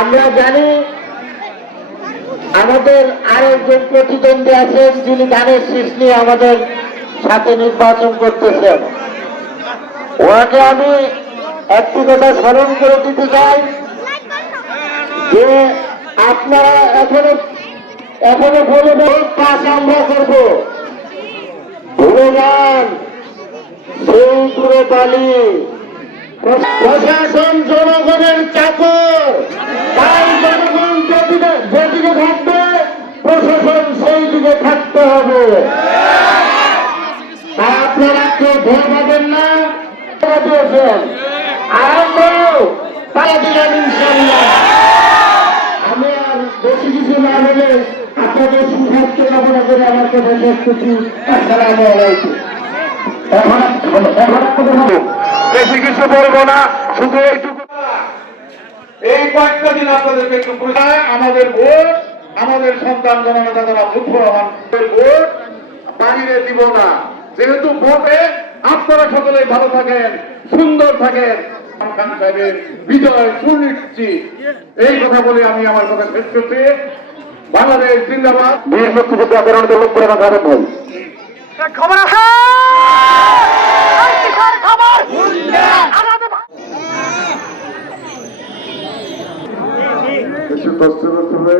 আমরা জানি আমাদের আরেকজন প্রতিদ্বন্দ্বী আছেন যিনি ধানের শীষ নিয়ে আমাদের সাথে নির্বাচন করতেছেন। ওনাকে আমি একটি কথা স্মরণ করে দিতে চাই যে আপনারা এখনো বলে কাজ আমরা করব, ভুলে যান সেই পুরো পালি। প্রশাসন জনগণের চাকর, তাই জনগণ যেদিকে থাকবে প্রশাসন সেই দিকে থাকতে হবে। তা আপনারা কেউ ভয় পাবেন না, দিয়েছেন আমরাও তারা দিলাম ইনশাল্লাহ। আমি আর বেশি কিছু না বলে আপনাদের সুস্বাস্থ্য কামনা করে আমার কথা শেষ করছি। আসসালামু আলাইকুম। বেশি কিছু বলবো না, শুধু এইটুকু, এই কয়েকটা দিন আপনাদেরকে একটু আমাদের ভোট, আমাদের সন্তান জননেতা লুৎফর রহমানের ভোট বাড়িয়ে দিব না। যেহেতু ভোটে আপনারা সকলেই ভালো থাকেন, সুন্দর থাকেন, খান সাহেবের বিজয় সুনিশ্চিত, এই কথা বলে আমি আমার কথা শেষ করছি। বাংলাদেশ জিন্দাবাদ। বীর মুক্তিযোদ্ধা আন্দোলনের লুৎফর রহমান ভাই খবর আছে, কিছু কষ্ট করতে হবে।